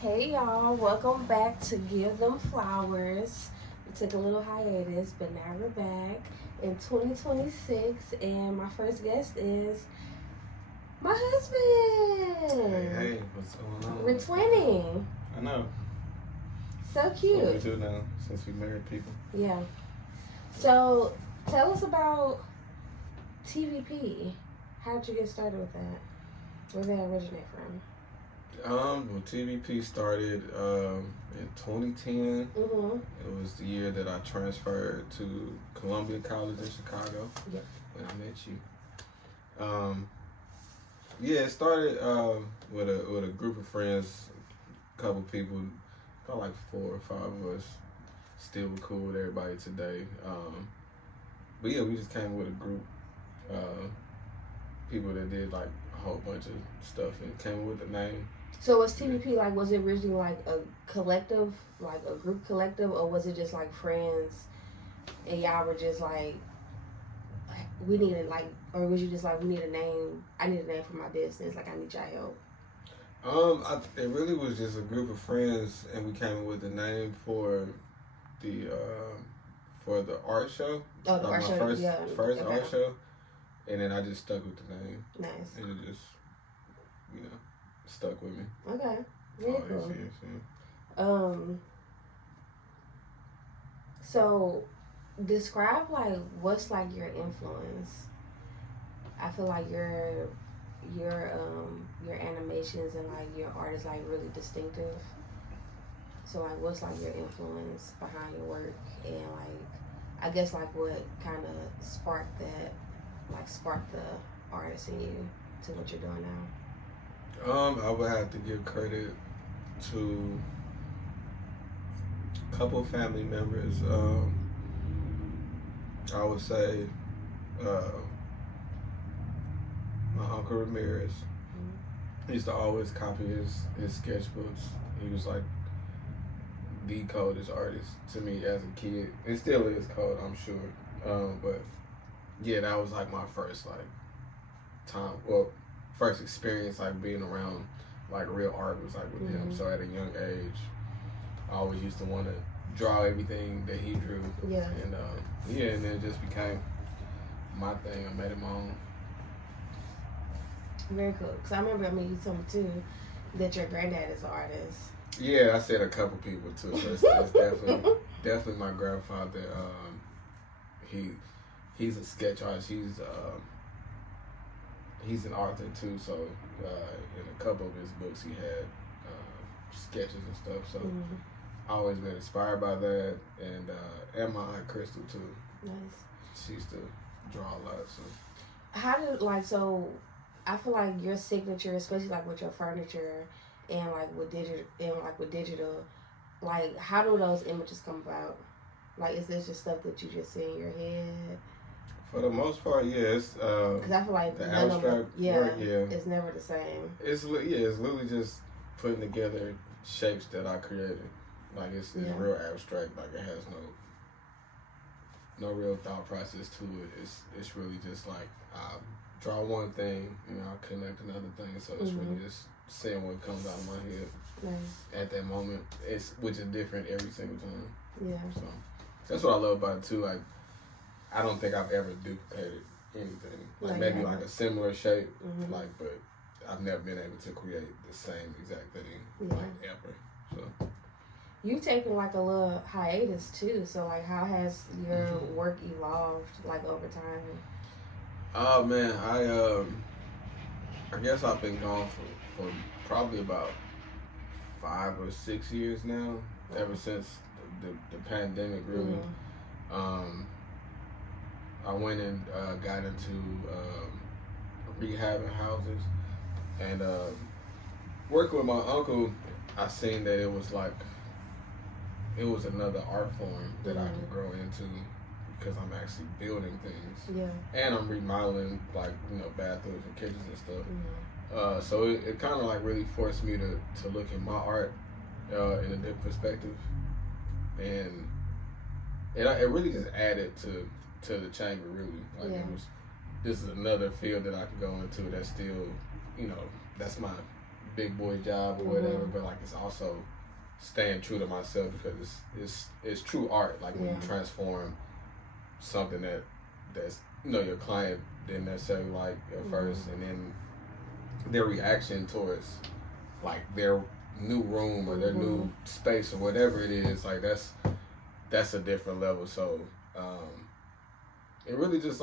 Hey y'all, welcome back to Give Them Flowers. We took a little hiatus, but now we're back in 2026, and my first guest is my husband. Hey, what's going on? We're twinning. I know. So What cute. we do now since we married people. Yeah. So tell us about TVP. How'd you get started with that? Where did that originate from? Well, TVP started in 2010. Mm-hmm. It was the year that I transferred to Columbia College in Chicago. Yep. When I met you. Yeah, it started with a group of friends, a couple people, probably like 4 or 5 of us. Still cool with everybody today. But yeah, we just came with a group. People that did like a whole bunch of stuff and came with the name. So was TVP like, was it originally like a collective, like a group collective, or was it just like friends and y'all were just like, we needed like, or was you just like, we need a name, I need a name for my business, like I need y'all help? It really was just a group of friends, and we came up with the name for the art show. Oh, the art show, first okay. art show, and then I just stuck with the name. Nice. And it just, stuck with me. Okay. Very all cool. these years, yeah. So describe like what's like your influence. I feel like your animations and like your art is like really distinctive. So like what's like your influence behind your work, and like I guess like what kind of sparked the artist in you to what you're doing now? I would have to give credit to a couple family members. I would say my Uncle Ramirez. He used to always copy his sketchbooks. He was like the coldest artist to me as a kid. It still is cold, I'm sure. But yeah, that was like my first like time. Well, first experience like being around like real art was like with him. So at a young age, I always used to want to draw everything that he drew. Yeah. And and then it just became my thing. I made it my own. Very cool. Because I remember, you told me too that your granddad is an artist. Yeah, I said a couple people too. So it's definitely my grandfather. He's a sketch artist. He's an author too. So in a couple of his books, he had sketches and stuff. So I always been inspired by that, and my aunt Crystal too. Nice. She used to draw a lot. So how did I feel like your signature, especially like with your furniture and like with digital, like how do those images come about? Like, is this just stuff that you just see in your head? For the most part, yes. Because I feel like the none of them, abstract work, it's never the same. It's literally just putting together shapes that I created. Like it's real abstract. Like it has no real thought process to it. It's really just like I draw one thing, I connect another thing. So it's really just seeing what comes out of my head at that moment. Which is different every single time. Yeah. So that's what I love about it too. Like I don't think I've ever duplicated anything. Like maybe like a similar shape, but I've never been able to create the same exact thing like ever. So you've taken like a little hiatus too. So like, how has your work evolved like over time? Oh man, I guess I've been gone for probably about 5 or 6 years now. Ever since the pandemic, really. I went and got into rehabbing houses, and working with my uncle, I seen that it was another art form that I could grow into, because I'm actually building things. Yeah. And I'm remodeling bathrooms and kitchens and stuff. So it kind of like really forced me to look at my art in a different perspective, and it really just added to the chamber, really. Like this is another field that I can go into that's still, that's my big boy job or whatever, but like it's also staying true to myself because it's true art. Like when you transform something that's your client didn't necessarily like at first, and then their reaction towards like their new room or their new space or whatever it is, like that's a different level. So it really just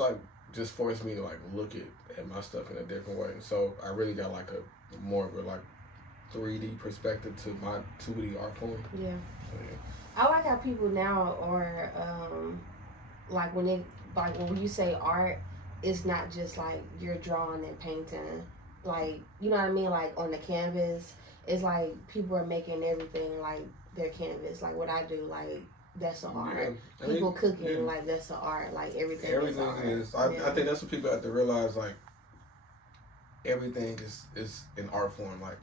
forced me to like look at my stuff in a different way. And so I really got like a more of a like 3D perspective to my 2D art form. Yeah. So, yeah. I like how people now are like when you say art, it's not just like you're drawing and painting, like, you know what I mean, like on the canvas. It's like people are making everything like their canvas. Like what I do, like that's an art. People cooking, like that's an art. Like everything is art. I think that's what people have to realize. Like everything is an art form. Like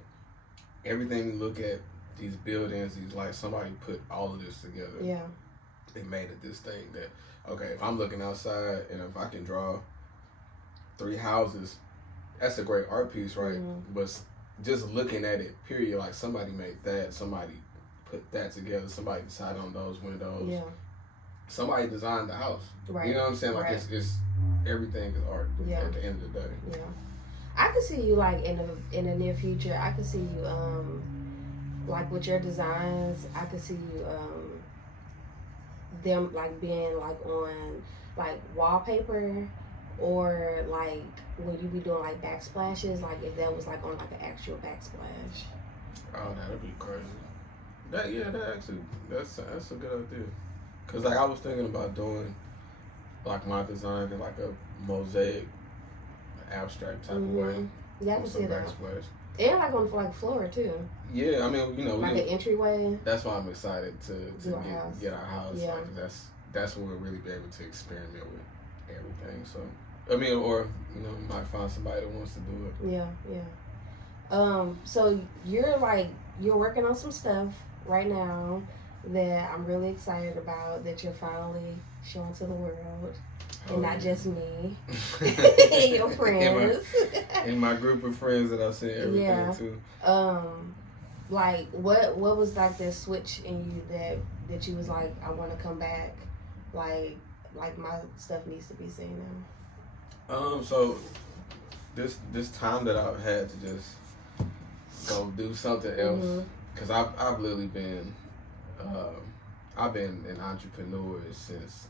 everything you look at, these buildings, these like somebody put all of this together. Yeah. They made it this thing that, okay, if I'm looking outside and if I can draw 3 houses, that's a great art piece, right? But just looking at it, period, like somebody made that, somebody put that together, somebody decided on those windows. Yeah. Somebody designed the house. Right. You know what I'm saying? Like it's everything is art at the end of the day. Yeah. I could see you like in the near future. I could see you like with your designs. I could see you them like being like on like wallpaper, or like when you be doing like backsplashes, like if that was like on like an actual backsplash. Oh, that'd be crazy. That's a good idea. Cause like I was thinking about doing like my design in like a mosaic, abstract type of way. Yeah, I can see that. Backsplash. And like on like floor too. Yeah, I mean, like an entryway. That's why I'm excited to get our house. Yeah. Like that's when we'll really be able to experiment with everything. So I mean, or you might find somebody that wants to do it. Yeah. So you're working on some stuff right now that I'm really excited about, that you're finally showing to the world. And not just me. And your friends. And my group of friends that I sent everything to. Like what was like the switch in you that you was like, I want to come back, like my stuff needs to be seen now? So this time that I've had to just go do something else, because I've literally been I've been an entrepreneur since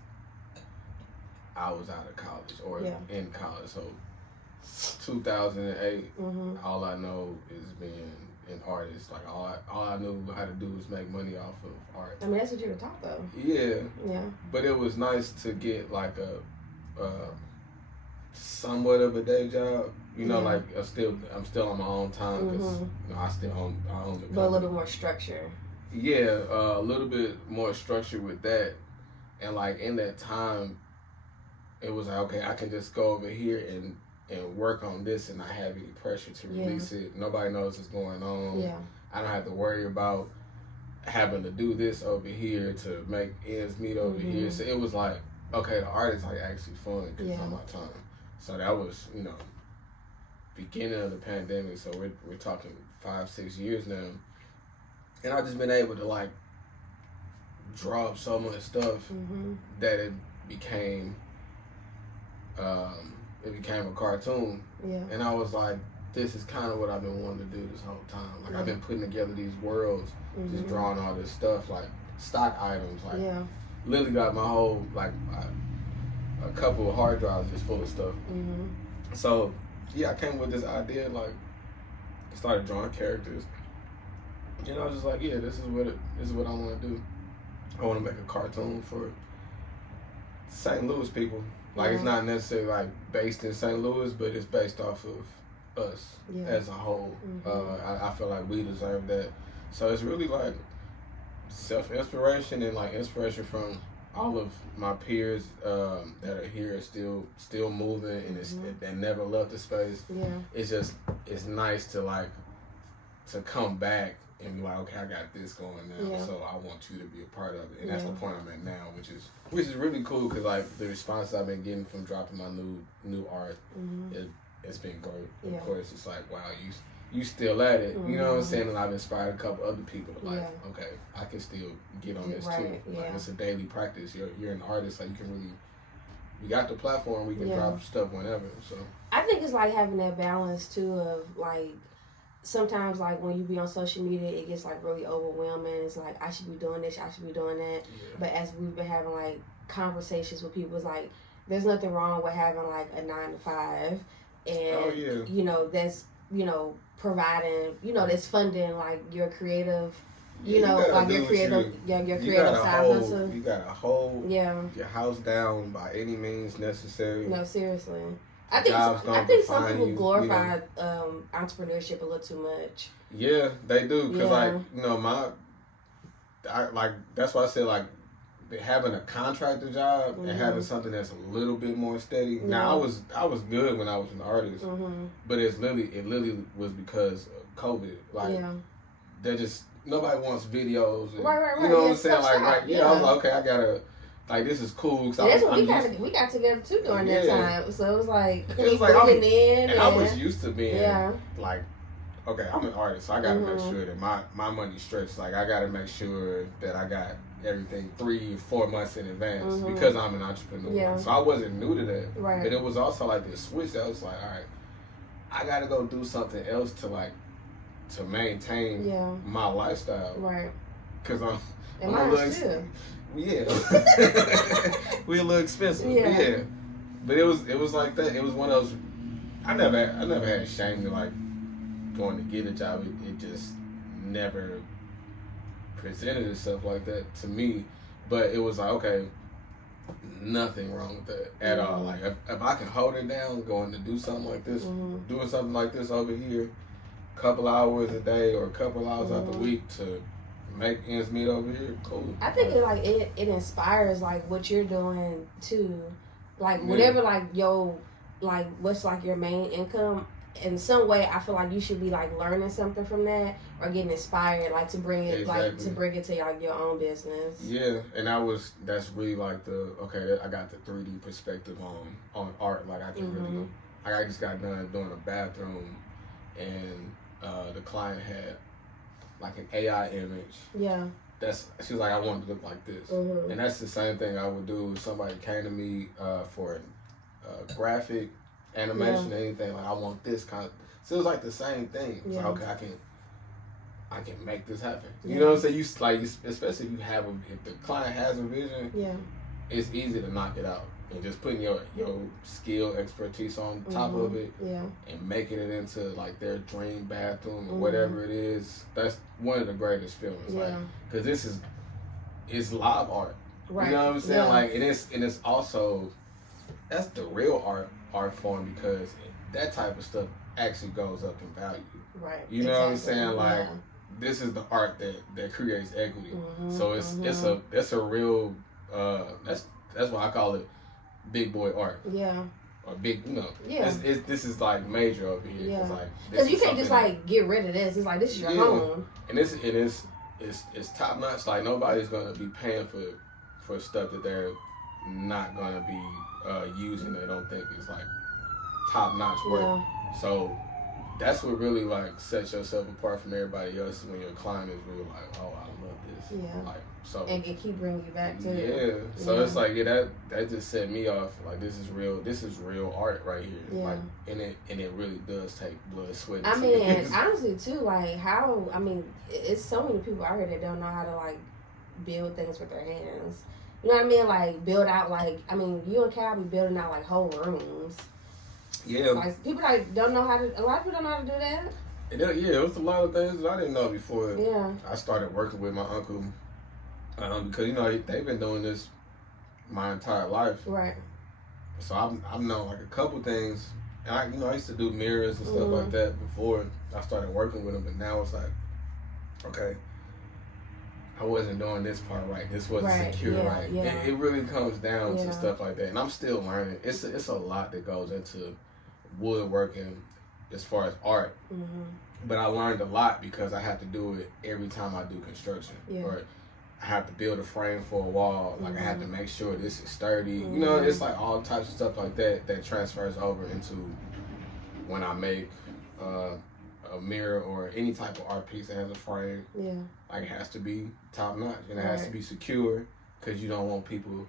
I was out of college or in college. So 2008, all I know is being an artist. Like all I knew how to do was make money off of art. I mean, that's what you were taught though. Yeah. But it was nice to get like a somewhat of a day job. Like I'm still on my own time because I still own the company. But a little bit more structure. Yeah, a little bit more structure with that, and like in that time, it was like, okay, I can just go over here and work on this and not have any pressure to release it. Nobody knows what's going on. Yeah. I don't have to worry about having to do this over here to make ends meet over here. So it was like, okay, the art is like actually fun because it's on my time. So that was, beginning of the pandemic. So we're talking 5-6 years now. And I've just been able to like draw up so much stuff that it became a cartoon. Yeah. And I was like, this is kind of what I've been wanting to do this whole time. Like I've been putting together these worlds, just drawing all this stuff, like stock items. Like literally got my whole a couple of hard drives just full of stuff. So yeah, I came with this idea, like I started drawing characters. And I was just like, yeah, this is what I want to do. I want to make a cartoon for St. Louis people. Like it's not necessarily like based in St. Louis, but it's based off of us as a whole. I feel like we deserve that. So it's really like self-inspiration and like inspiration from all of my peers that are here, still moving and they never left the space. Yeah. It's nice to come back and be like, okay, I got this going now, so I want you to be a part of it. And that's the point I'm at now, which is really cool because like the response I've been getting from dropping my new art, it's been great. Of course, it's like, wow, you still at it. You know what I'm saying? And I've inspired a couple other people to like, Yeah. okay, I can still get on this Right, too. yeah. Like it's a daily practice. You're an artist, like you can really. We got the platform. We can Yeah. drop stuff whenever. So I think it's like having that balance too of like sometimes like when you be on social media it gets like really overwhelming. It's like I should be doing this, I should be doing that. yeah. But as we've been having like conversations with people, it's like there's nothing wrong with having like a 9 to 5 and you know that's providing that's funding like your creative like your creative side hustle. You got to hold your house down by any means necessary. No, seriously. I think some people glorify entrepreneurship a little too much. Yeah, they do. Because, that's why I said, like, having a contractor job and having something that's a little bit more steady. Yeah. Now, I was good when I was an artist, but it literally was because of COVID. Like, they're just, nobody wants videos. And, right. You know what I'm saying? I was like, okay, I gotta. Like, this is cool. That's when we got together too during that time. So it was like, I was used to being like, okay, I'm an artist, so I gotta make sure that my money's stretched. Like, I gotta make sure that I got everything 3 or 4 months in advance because I'm an entrepreneur. Yeah. So I wasn't new to that. Right. But it was also like this switch that was like, all right, I gotta go do something else to maintain my lifestyle. Right. Because I'm a little yeah, we a little expensive. Yeah, but it was like that. It was one of those. I never had shame to like going to get a job. It just never presented itself like that to me. But it was like, okay, nothing wrong with that at all. Like if I can hold it down, going to do something like this, doing something like this over here, couple hours a day or a couple hours out the week to make ends meet over here, cool. I think it inspires like what you're doing too, like whatever what's like your main income. In some way, I feel like you should be like learning something from that or getting inspired, like to bring it to bring it to like your own business. Yeah, and that's really like I got the 3D perspective on art. Like I can really, I just got done doing a bathroom, and the client had like an AI image. Yeah. She was like, I want it to look like this. And that's the same thing I would do if somebody came to me for a graphic animation or anything. Like, I want this kind of. So it was like the same thing. It's like, okay, I can make this happen. You know what I'm saying? You like, especially if the client has a vision, it's easy to knock it out. And just putting your skill, expertise on top of it and making it into like their dream bathroom or whatever it is, that's one of the greatest feelings. Like, because it's live art. Right. You know what I'm saying? Like, and it's also, that's the real art form, because that type of stuff actually goes up in value. Right. You know what I'm saying? Like, this is the art that creates equity. So it's a real that's why I call it big boy art. Yeah. Or big, this is like major over here. Yeah. Because you can't just like get rid of this. It's like, this is your home. And it's top notch. Like, nobody's gonna be paying for stuff that they're not gonna be using. They don't think it's like top notch work. Yeah. So that's what really like sets yourself apart from everybody else, when your client is really like, oh, I love this. Yeah. Like, so, and can keep bringing you back to it. Yeah. So it's like, that just set me off. Like, this is real art right here. Yeah. Like, and it really does take blood, sweat, and tears. I mean, honestly too, like it's so many people out here that don't know how to like build things with their hands. You know what I mean? Like, build out you and Cal be building out like whole rooms. Yeah. Like, people don't know how to. A lot of people don't know how to do that. It was a lot of things that I didn't know before. Yeah. I started working with my uncle, because they've been doing this my entire life. Right. So I've known like a couple things, and I used to do mirrors and stuff like that before I started working with them. But now it's like, okay, I wasn't doing this part right. This wasn't secure right. Yeah. It really comes down to stuff like that, and I'm still learning. It's a lot that goes into woodworking as far as art. But I learned a lot because I have to do it every time I do construction. Yeah. Or I have to build a frame for a wall. Like, I have to make sure this is sturdy. It's like all types of stuff like that transfers over into when I make a mirror or any type of art piece that has a frame, Yeah. like, it has to be top notch and it has to Right. be secure because you don't want people,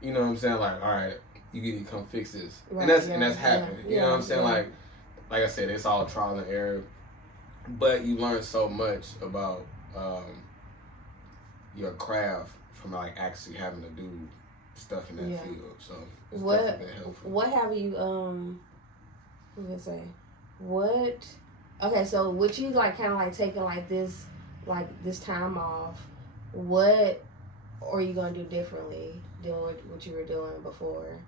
you know what I'm saying? Like, all right, you need to come fix this, Right. and that's Yeah. and that's happened. Yeah. You know what I'm saying? Yeah. Like I said, it's all trial and error, but you learn so much about your craft from like actually having to do stuff in that Yeah. field. So it's What definitely helpful. What have you what was I say? What Okay, so would you like kind of like taking like this time off? What are you gonna do differently than what you were doing before?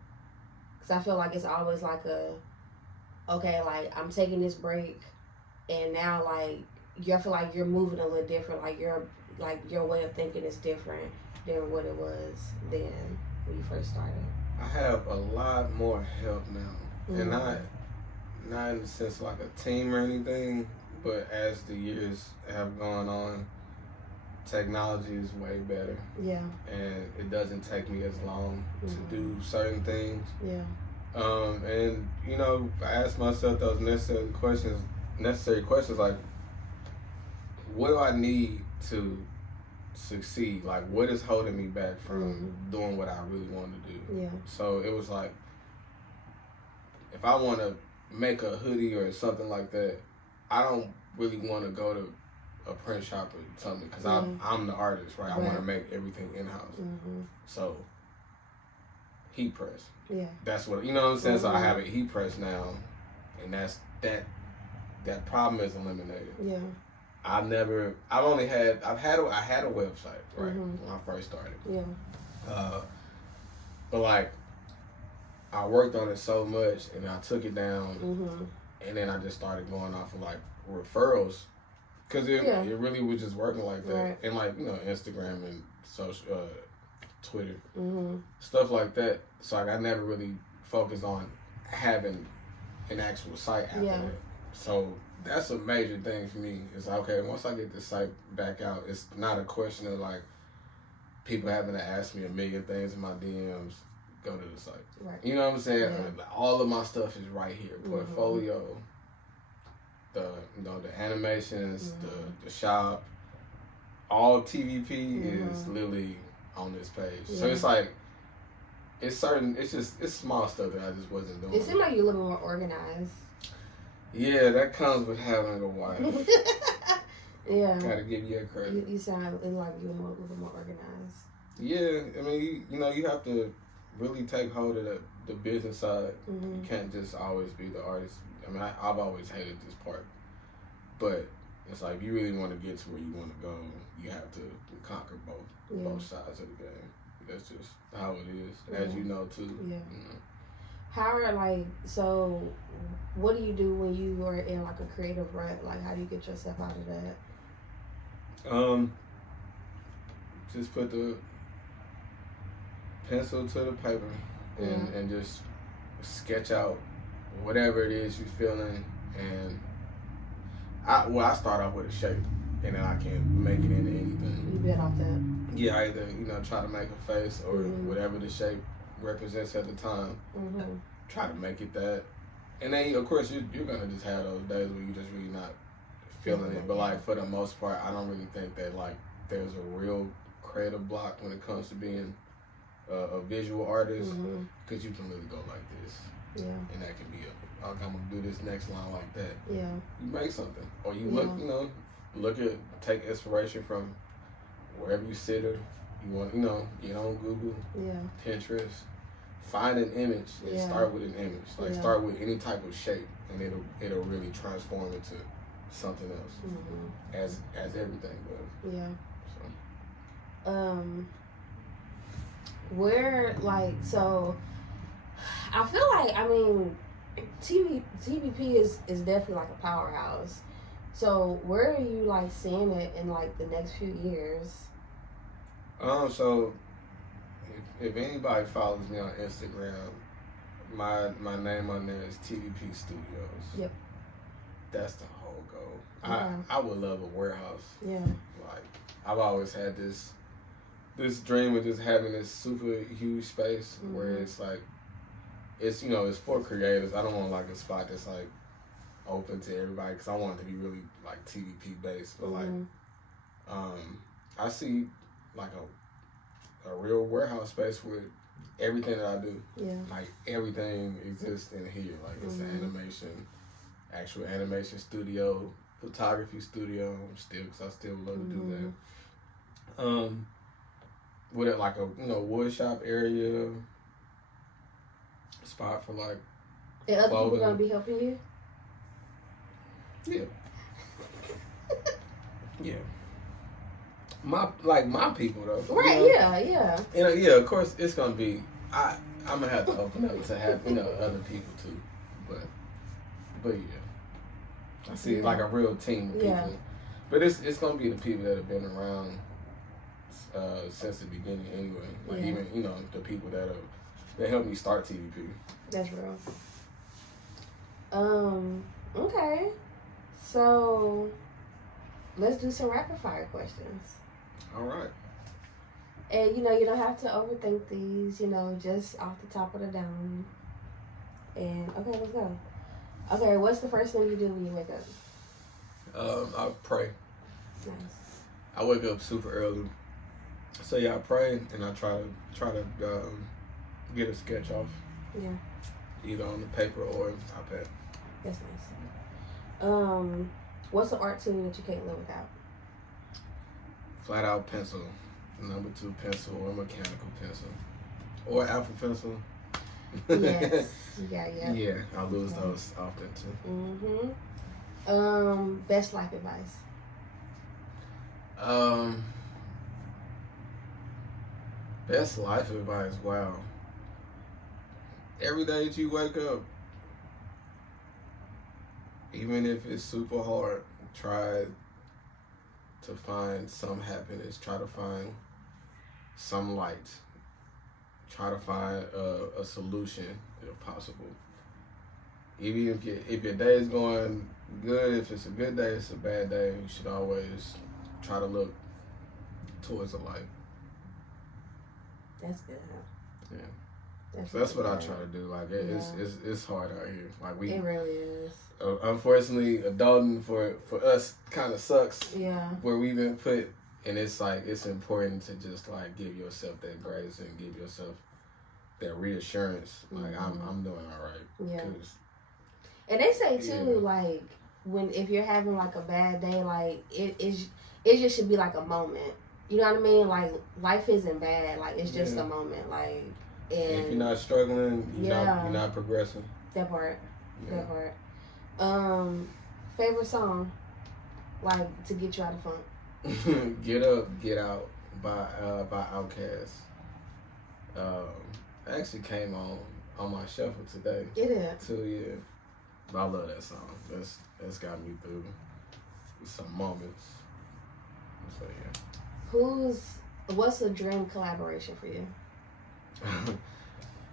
Because I feel like it's always like okay, like I'm taking this break, and now like I feel like you're moving a little different. Like your way of thinking is different than what it was then when you first started. I have a lot more help now, and not in the sense of like a team or anything, but as the years have gone on, technology is way better. Yeah. And it doesn't take me as long to do certain things. Yeah. And you know, I ask myself those necessary questions like, what do I need to succeed? Like, what is holding me back from doing what I really want to do? Yeah. So it was like, if I want to make a hoodie or something like that, I don't really want to go to a print shop or something because I'm the artist, right? I want to make everything in house. So heat press. Yeah. That's what, you know what I'm saying? So I have a heat press now, and that's that problem is eliminated. Yeah. I had a website, right, when I first started. Yeah. But like, I worked on it so much, and I took it down, and then I just started going off of like referrals, because it really was just working like that, Right. and like, you know, Instagram and social, Twitter, stuff like that. So like, I never really focused on having an actual site after that. So that's a major thing for me. It's like, okay, once I get the site back out, it's not a question of like people having to ask me a million things in my DMs. Go to the site. Right. You know what I'm saying? Yeah. All of my stuff is right here. Portfolio, the animations, the shop, all TVP is literally on this page. Yeah. So it's like, it's small stuff that I just wasn't doing. It seemed like you're a little more organized. Yeah, that comes with having a wife. Yeah. Gotta give you a credit. You sound like you're a little more organized. Yeah, I mean, you have to really take hold of the business side. You can't just always be the artist. I mean, I've always hated this part, but it's like, if you really want to get to where you want to go, you have to conquer both sides of the game. That's just how it is, as you know too. Yeah. How so what do you do when you are in like a creative rut? Like, how do you get yourself out of that? Just put the pencil to the paper and just sketch out whatever it is you're feeling. And I start off with a shape, and then I can make it into anything. You build off that. Yeah, either, try to make a face or whatever the shape represents at the time. Try to make it that. And then, of course, you're going to just have those days where you're just really not feeling it. But, like, for the most part, I don't really think that, like, there's a real creative block when it comes to being a visual artist, because you can really go like this. Yeah. And that can be I'm going to do this next line like that. Yeah. You make something. Or you look, take inspiration from wherever you sit, or you want, get on Google, Pinterest, find an image and start with an image. Like, start with any type of shape, and it'll really transform into something else, as everything does. Yeah. So. Where, like, so I feel like, I mean, TVP is definitely like a powerhouse. So where are you like seeing it in like the next few years? So if anybody follows me on Instagram, my name on there is TVP Studios. Yep. That's the whole goal. I would love a warehouse. Yeah. Like, I've always had this dream of just having this super huge space where it's like, it's for creators. I don't want like a spot that's like open to everybody because I want it to be really like TVP based. But like, I see like a real warehouse space with everything that I do. Yeah. Like everything exists in here. Like it's an animation, actual animation studio, photography studio. Still, because I still love to do that. With it like a wood shop area, spot for like. And other clothing. people gonna be helping you? Yeah. Yeah. My people though. Right, you know? yeah. Yeah, of course it's gonna be I'm gonna have to open up to have, other people too. But yeah. I see like a real team of people. Yeah. But it's gonna be the people that have been around since the beginning anyway. Like even, the people that helped me start TVP. That's real. Okay. So let's do some rapid fire questions. All right. And you don't have to overthink these, just off the top of the dome. And okay, let's go. Okay, what's the first thing you do when you wake up? I pray. Nice. I wake up super early. So yeah, I pray and I try to get a sketch off. Yeah. Either on the paper or iPad. That's nice. What's an art tool that you can't live without? Flat out pencil, number 2 pencil or mechanical pencil, or Apple pencil. Yes. Yeah. Yeah, I lose those often too. Best life advice. Best life advice. Wow. Every day that you wake up, even if it's super hard, try to find some happiness. Try to find some light. Try to find a solution if possible. Even if your day is going good, if it's a good day, it's a bad day, you should always try to look towards the light. That's good. Yeah. So that's what I try to do. Like it's hard out here. Like it really is. Unfortunately, adulting for us kind of sucks. Yeah. Where we've been put, and it's like it's important to just like give yourself that grace and give yourself that reassurance. Like I'm doing all right. Yeah. And they say too, like if you're having like a bad day, like it just should be like a moment. You know what I mean? Like life isn't bad. Like it's just a moment. Like. And if you're not struggling, you're not progressing. That part. Favorite song, like to get you out of funk. Get Up, Get Out by Outkast. Actually came on my shuffle today. It is. Too, yeah. But I love that song. That's got me through some moments. So yeah. What's a dream collaboration for you?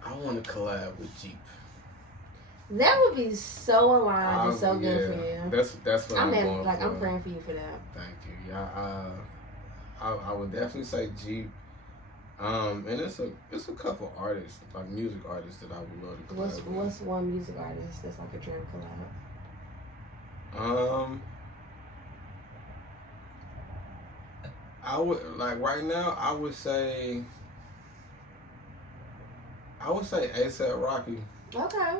I want to collab with Jeep. That would be so aligned and so good for you. That's what I'm going for. I'm praying for you for that. Thank you. Yeah, I would definitely say Jeep. And it's a couple artists, like music artists, that I would love to collab with. What's one music artist that's like a dream collab? I would like right now. I would say A$AP Rocky. Okay.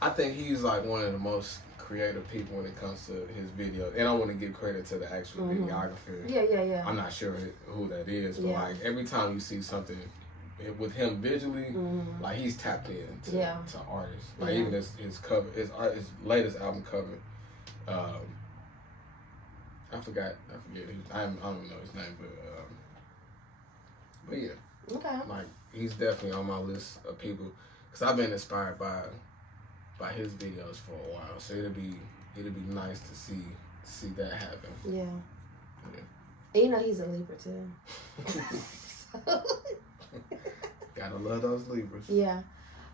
I think he's like one of the most creative people when it comes to his videos, and I want to give credit to the actual videographer. Yeah. I'm not sure who that is, but like every time you see something with him visually, like he's tapped into to artists. Like even his cover, his latest album cover. I forget. I don't know his name, but yeah. Okay. Like he's definitely on my list of people because I've been inspired by his videos for a while. So it'll be nice to see that happen. Yeah. And he's a Libra too. Gotta love those Libras. Yeah.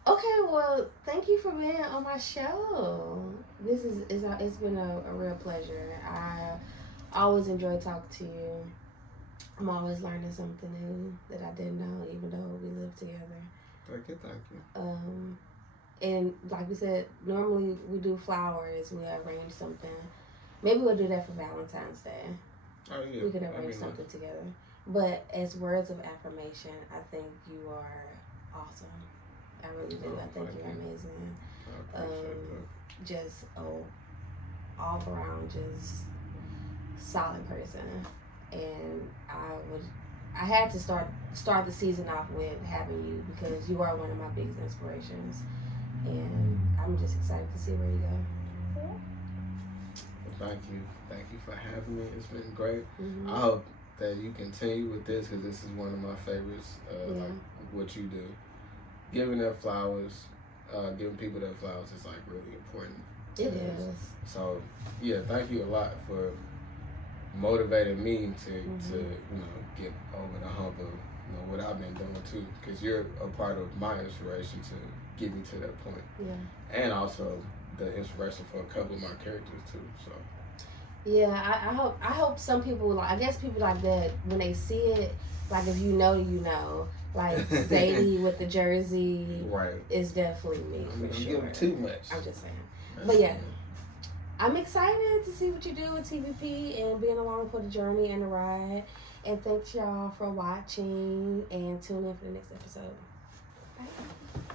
Okay, well, thank you for being on my show. It's been a real pleasure. I always enjoy talking to you. I'm always learning something new that I didn't know, even though we live together. Thank you. And like we said, normally we do flowers. We arrange something. Maybe we'll do that for Valentine's Day. Oh yeah. We could arrange something together. But as words of affirmation, I think you are awesome. I really do. I think you're amazing. I appreciate that. Just all around, just solid person. And I had to start the season off with having you because you are one of my biggest inspirations. And I'm just excited to see where you go. Well, thank you for having me. It's been great. Mm-hmm. I hope that you continue with this because this is one of my favorites. Like what you do, giving their flowers, giving people their flowers is like really important. It is. So yeah, thank you a lot for motivating me to get over the hump of what I've been doing too, because you're a part of my inspiration to get me to that point. Yeah. And also the inspiration for a couple of my characters too. So yeah, I hope some people like, I guess people like that when they see it, like if you know, like Zadie with the jersey, right, is definitely me for sure. Give too much. I'm just saying, but yeah. I'm excited to see what you do with TVP and being along for the journey and the ride. And thanks y'all for watching and tune in for the next episode. Bye.